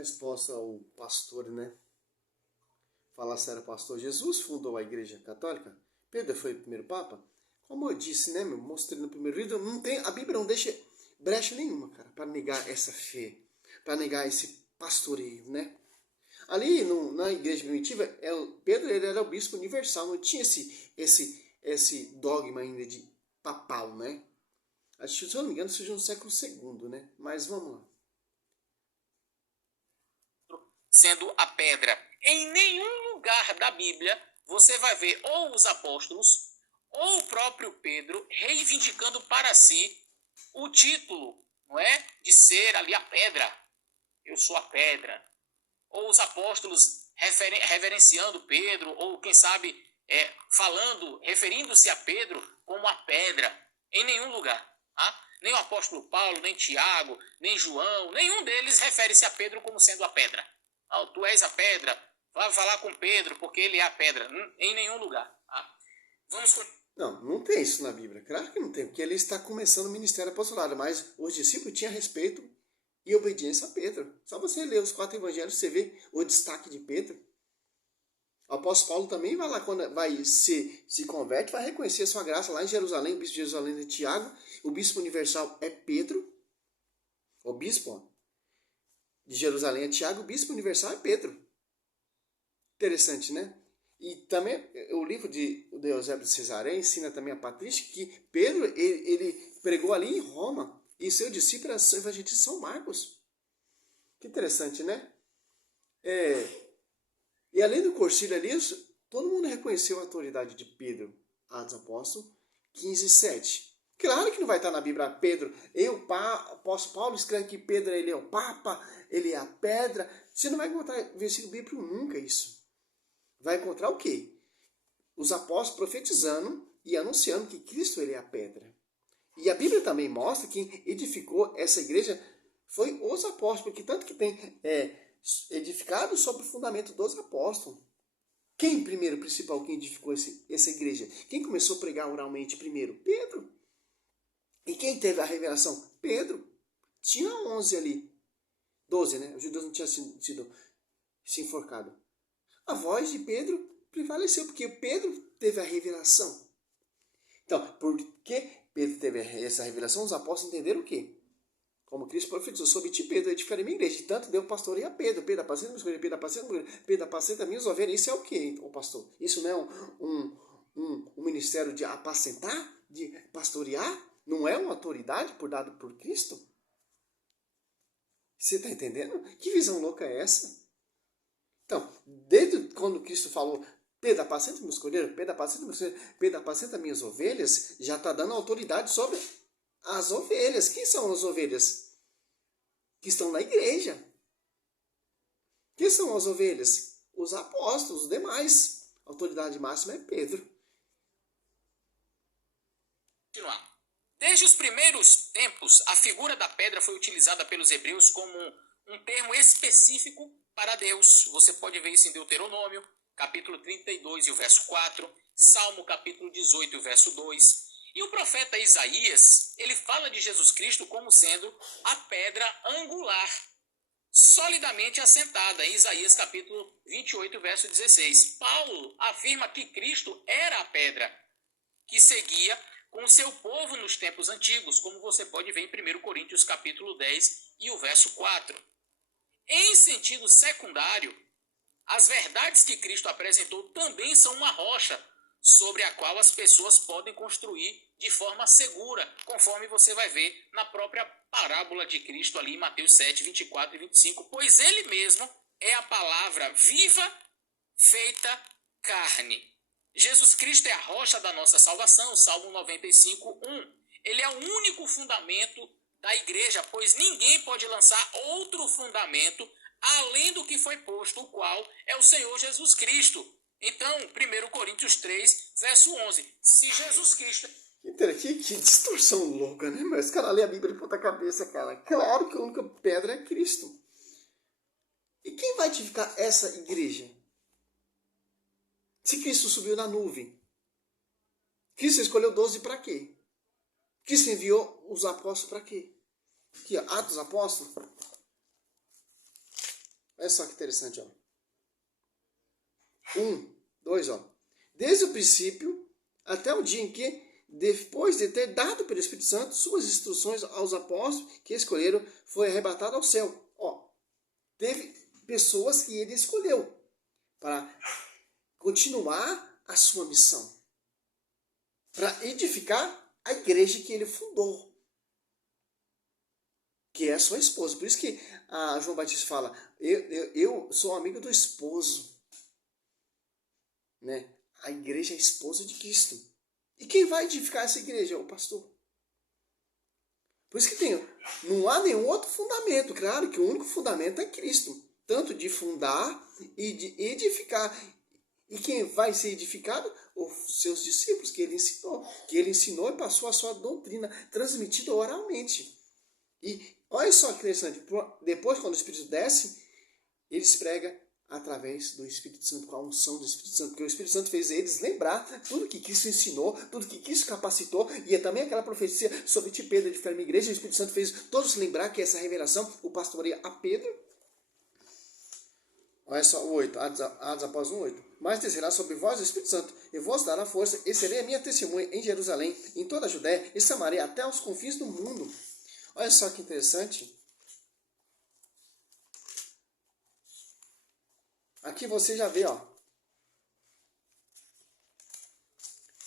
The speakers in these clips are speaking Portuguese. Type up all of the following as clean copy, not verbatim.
resposta ao pastor, né? Falar se era pastor. Jesus fundou a Igreja Católica. Pedro foi o primeiro Papa. Como eu disse, né, mostrei no primeiro vídeo, a Bíblia não deixa brecha nenhuma, cara, para negar essa fé, para negar esse pastoreio, né? Ali na igreja primitiva, Pedro ele era o bispo universal, não tinha esse dogma ainda de papal, né? Acho que, se eu não me engano, surgiu no século II, né? Mas vamos lá. Sendo a pedra. Em nenhum lugar da Bíblia você vai ver ou os apóstolos ou o próprio Pedro reivindicando para si o título, não é? De ser ali a pedra. Eu sou a pedra. Ou os apóstolos reverenciando Pedro, ou quem sabe referindo-se a Pedro como a pedra. Em nenhum lugar. Tá? Nem o apóstolo Paulo, nem Tiago, nem João, nenhum deles refere-se a Pedro como sendo a pedra. Tu és a pedra, vai falar com Pedro porque ele é a pedra. Em nenhum lugar. Tá? Não tem isso na Bíblia. Claro que não tem, porque ele está começando o ministério apostolado, mas os discípulos tinham respeito e obediência a Pedro. Só você ler os 4 evangelhos, você vê o destaque de Pedro. O apóstolo Paulo também vai lá, quando vai se converte, vai reconhecer a sua graça lá em Jerusalém. O bispo de Jerusalém é Tiago, o bispo universal é Pedro. O bispo de Jerusalém é Tiago, o bispo universal é Pedro. Interessante, né? E também o livro de Eusébio de Cesareia ensina também a patrística que Pedro ele pregou ali em Roma e seu discípulo era o evangelista São Marcos. Que interessante, né? E além do concílio ali, todo mundo reconheceu a autoridade de Pedro, Atos Apóstolos 15:7. Claro que não vai estar na Bíblia Pedro. Apóstolo Paulo escreve que Pedro ele é o Papa, ele é a pedra. Você não vai encontrar versículo bíblico nunca isso. Vai encontrar o quê? Os apóstolos profetizando e anunciando que Cristo ele é a pedra. E a Bíblia também mostra que quem edificou essa igreja foi os apóstolos, porque tanto que tem edificado sobre o fundamento dos apóstolos. Quem primeiro, principal, quem edificou essa igreja? Quem começou a pregar oralmente primeiro? Pedro. E quem teve a revelação? Pedro. Tinha 11 ali. 12, né? Os judeus não tinham sido enforcados. A voz de Pedro prevaleceu, porque Pedro teve a revelação. Então, porque Pedro teve essa revelação, os apóstolos entenderam o quê? Como Cristo profetizou sobre ti, Pedro, edificarei minha igreja. E tanto deu pastoreio a Pedro. Pedro apacenta minhas ovelhas, Pedro apacenta minhas ovelhas, Pedro apacenta minhas ovelhas. Isso é o quê, o pastor? Isso não é um ministério de apacentar, de pastorear? Não é uma autoridade dada por Cristo? Você está entendendo? Que visão louca é essa? Então, desde quando Cristo falou, Pedro, apacenta meus cordeiros, Pedro, apacenta meus cordeiros, Pedro, apacenta minhas ovelhas, já está dando autoridade sobre as ovelhas. Quem são as ovelhas? Que estão na igreja. Quem são as ovelhas? Os apóstolos, os demais. A autoridade máxima é Pedro. Continuar. Desde os primeiros tempos, a figura da pedra foi utilizada pelos hebreus como um termo específico para Deus. Você pode ver isso em Deuteronômio, capítulo 32 e o verso 4, Salmo, capítulo 18 e o verso 2. E o profeta Isaías, ele fala de Jesus Cristo como sendo a pedra angular, solidamente assentada, em Isaías, capítulo 28, verso 16. Paulo afirma que Cristo era a pedra que seguia com o seu povo nos tempos antigos, como você pode ver em 1 Coríntios capítulo 10 e o verso 4. Em sentido secundário, as verdades que Cristo apresentou também são uma rocha sobre a qual as pessoas podem construir de forma segura, conforme você vai ver na própria parábola de Cristo ali em Mateus 7, 24 e 25, pois ele mesmo é a palavra viva feita carne. Jesus Cristo é a rocha da nossa salvação, Salmo 95, 1. Ele é o único fundamento da igreja, pois ninguém pode lançar outro fundamento além do que foi posto, o qual é o Senhor Jesus Cristo. Então, 1 Coríntios 3, verso 11. Se Jesus Cristo... Que distorção louca, né? Mas, cara, lê a Bíblia de ponta cabeça, cara. Claro que a única pedra é Cristo. E quem vai edificar essa igreja? Se Cristo subiu na nuvem, Cristo escolheu 12 para quê? Cristo enviou os apóstolos para quê? Aqui, ó, Atos dos Apóstolos. Olha só que interessante, ó. 2, ó. Desde o princípio até o dia em que, depois de ter dado pelo Espírito Santo suas instruções aos apóstolos que escolheram, foi arrebatado ao céu. Ó, teve pessoas que ele escolheu para continuar a sua missão, para edificar a igreja que ele fundou, que é a sua esposa. Por isso que João Batista fala, eu sou amigo do esposo, né? A igreja é a esposa de Cristo. E quem vai edificar essa igreja? É o pastor. Por isso que não há nenhum outro fundamento. Claro que o único fundamento é Cristo. Tanto de fundar e de edificar. E quem vai ser edificado? Os seus discípulos, que ele ensinou. Que ele ensinou e passou a sua doutrina, transmitida oralmente. E olha só que interessante. Depois, quando o Espírito desce, ele se prega através do Espírito Santo, com a unção do Espírito Santo, porque o Espírito Santo fez eles lembrar tudo que Cristo ensinou, tudo que Cristo capacitou, e é também aquela profecia sobre ti, Pedro, de firme igreja. O Espírito Santo fez todos lembrar que essa revelação o pastoreia a Pedro. Olha só o 8, Atos após 1:8. Mas descerá sobre vós o Espírito Santo, e vos dará força, e serei a minha testemunha em Jerusalém, em toda a Judéia e Samaria, até aos confins do mundo. Olha só que interessante. Aqui você já vê, ó,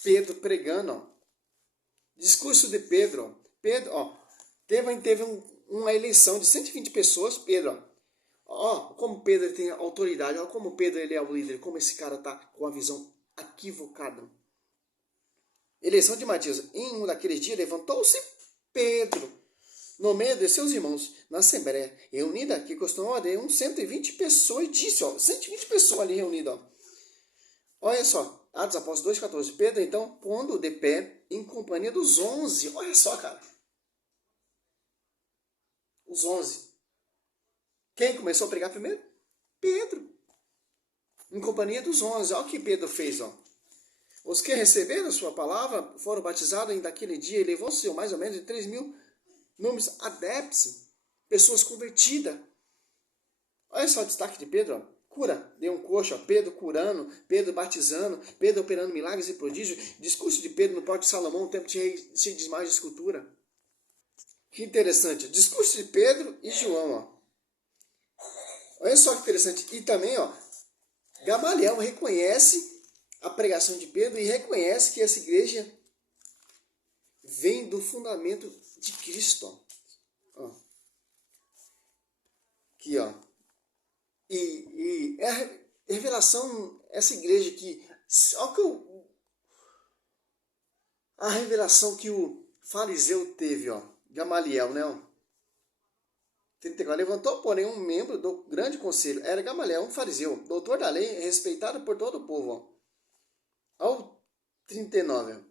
Pedro pregando, ó. Discurso de Pedro, ó. Pedro, ó, teve uma eleição de 120 pessoas, Pedro, ó, como Pedro tem autoridade, ó, como Pedro ele é o líder, como esse cara tá com a visão equivocada. Eleição de Matias. Em um daqueles dias levantou-se Pedro, no meio de seus irmãos, na Assembleia, reunida aqui, costumava de uns 120 pessoas, e disse, ó, 120 pessoas ali reunidas, ó. Olha só, Atos Apóstolos 2,14. Pedro, então, pondo de pé, em companhia dos 11, olha só, cara. Os 11. Quem começou a pregar primeiro? Pedro. Em companhia dos 11. Olha o que Pedro fez, ó. Os que receberam a sua palavra foram batizados ainda naquele dia, e levou-se mais ou menos de 3.000 números adeptos, pessoas convertidas. Olha só o destaque de Pedro, ó. Cura, deu um coxo, ó. Pedro curando, Pedro batizando, Pedro operando milagres e prodígios. Discurso de Pedro no Pórtico de Salomão, um templo cheio de imagens de escultura. Que interessante. Discurso de Pedro e João, ó. Olha só que interessante. E também, ó, Gamaliel reconhece a pregação de Pedro e reconhece que essa igreja vem do fundamento de Cristo. Ó. Aqui, ó. E é a revelação, essa igreja que... Olha que a revelação que o fariseu teve, ó. Gamaliel, né? Ó. 34. Levantou, porém, um membro do grande conselho. Era Gamaliel, um fariseu, doutor da lei, respeitado por todo o povo. Ó. Ao 39.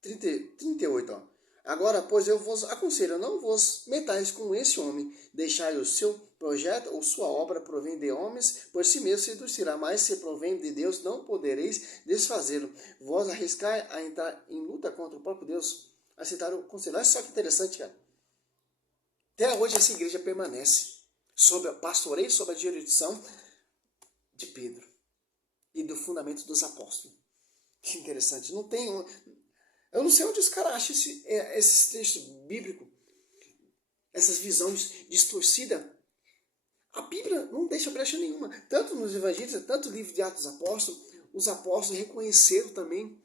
38. Ó. Agora, pois eu vos aconselho, não vos metais com esse homem, deixai o seu projeto ou sua obra provém de homens, por si mesmo seduzirá, mas se provém de Deus, não podereis desfazê-lo. Vós arriscai a entrar em luta contra o próprio Deus. Aceitar o conselho. Olha só que interessante, cara. Até hoje essa igreja permanece sob o pastoreio, sob a jurisdição de Pedro e do fundamento dos apóstolos. Que interessante. Não tem... Eu não sei onde os caras acham esses textos bíblicos, essas visões distorcidas. A Bíblia não deixa brecha nenhuma. Tanto nos evangelhos, tanto no livro de Atos dos Apóstolos, os apóstolos reconheceram também.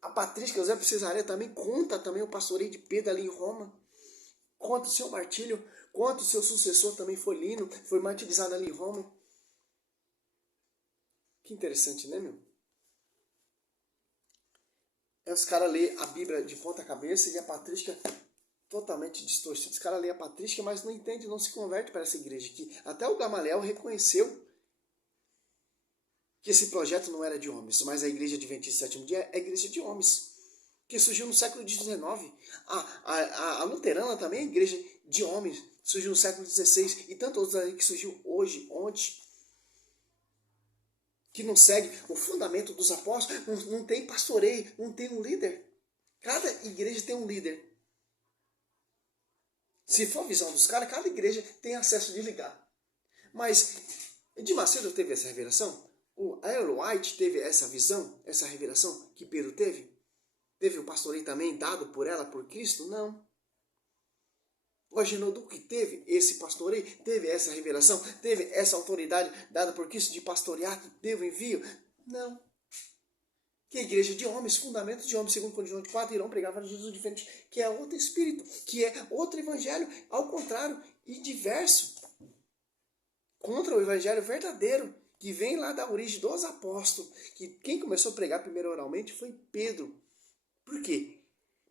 A patrística, José de Cesareia, também conta também o pastoreio de Pedro ali em Roma. Conta o seu martírio, conta o seu sucessor também foi Lino, foi martirizado ali em Roma. Que interessante, né, meu? Os caras lêem a Bíblia de ponta cabeça e a patrística totalmente distorcida. Os caras lêem a patrística, mas não entendem, não se converte para essa igreja aqui. Até o Gamaliel reconheceu que esse projeto não era de homens, mas a igreja adventista do sétimo dia é a igreja de homens, que surgiu no século XIX. A luterana também é a igreja de homens, surgiu no século XVI, e tantos outros aí que surgiu hoje, ontem, que não segue o fundamento dos apóstolos, não tem pastoreio, não tem um líder. Cada igreja tem um líder. Se for a visão dos caras, cada igreja tem acesso de ligar. Mas de Macedo teve essa revelação? O Ellen White teve essa visão, essa revelação que Pedro teve? Teve o pastoreio também dado por ela, por Cristo? Não. O Agenor Duque teve esse pastoreio, teve essa revelação, teve essa autoridade dada por Cristo de pastorear, teve o envio? Não. Que a igreja de homens, fundamento de homens, segundo Coríntios 4, irão pregar para Jesus diferente, que é outro espírito, que é outro evangelho, ao contrário, e diverso. Contra o evangelho verdadeiro, que vem lá da origem dos apóstolos, que quem começou a pregar primeiro oralmente foi Pedro. Por quê?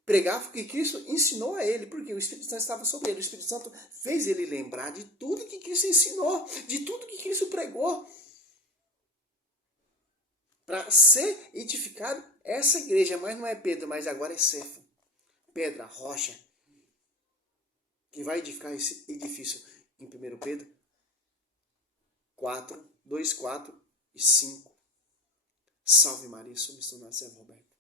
Pregava o que Cristo ensinou a ele, porque o Espírito Santo estava sobre ele. O Espírito Santo fez ele lembrar de tudo que Cristo ensinou, de tudo que Cristo pregou, para ser edificado essa igreja. Mas não é Pedro, mas agora é Cefo, pedra, rocha, que vai edificar esse edifício em 1 Pedro 4, 2, 4 e 5. Salve Maria, sou missionário Roberto.